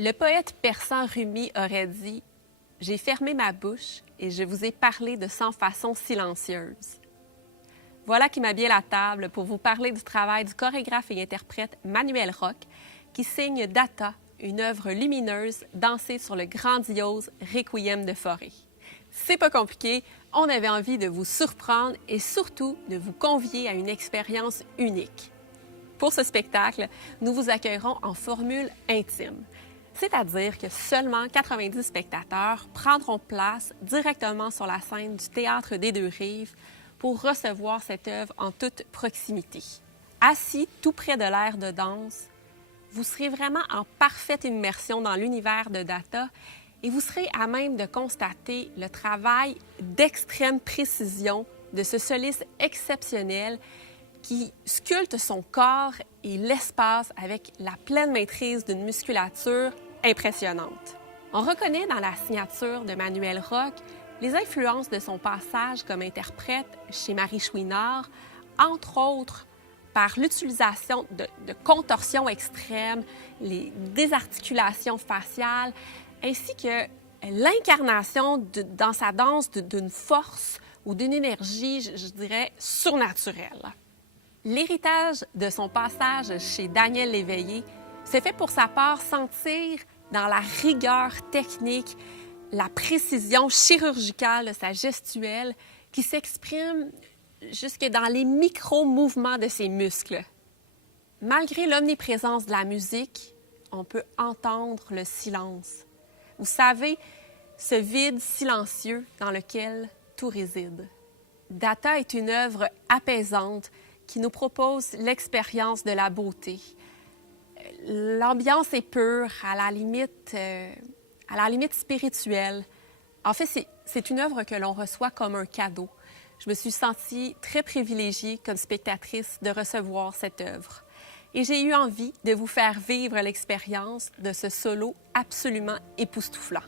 Le poète persan Rumi aurait dit « J'ai fermé ma bouche et je vous ai parlé de 100 façons silencieuses ». Voilà qui m'habille la table pour vous parler du travail du chorégraphe et interprète Manuel Roch, qui signe Data, une œuvre lumineuse dansée sur le grandiose Requiem de Fauré. C'est pas compliqué, on avait envie de vous surprendre et surtout de vous convier à une expérience unique. Pour ce spectacle, nous vous accueillerons en formule intime, c'est-à-dire que seulement 90 spectateurs prendront place directement sur la scène du Théâtre des Deux-Rives pour recevoir cette œuvre en toute proximité. Assis tout près de l'aire de danse, vous serez vraiment en parfaite immersion dans l'univers de Data et vous serez à même de constater le travail d'extrême précision de ce soliste exceptionnel qui sculpte son corps et l'espace avec la pleine maîtrise d'une musculature impressionnante. On reconnaît dans la signature de Manuel Roch les influences de son passage comme interprète chez Marie Chouinard, entre autres par l'utilisation de contorsions extrêmes, les désarticulations faciales, ainsi que l'incarnation dans sa danse d'une force ou d'une énergie, je dirais, surnaturelle. L'héritage de son passage chez Daniel Léveillé s'est fait pour sa part sentir dans la rigueur technique, la précision chirurgicale de sa gestuelle qui s'exprime jusque dans les micro-mouvements de ses muscles. Malgré l'omniprésence de la musique, on peut entendre le silence. Vous savez, ce vide silencieux dans lequel tout réside. Data est une œuvre apaisante qui nous propose l'expérience de la beauté. L'ambiance est pure, à la limite spirituelle. En fait, c'est une œuvre que l'on reçoit comme un cadeau. Je me suis sentie très privilégiée comme spectatrice de recevoir cette œuvre. Et j'ai eu envie de vous faire vivre l'expérience de ce solo absolument époustouflant.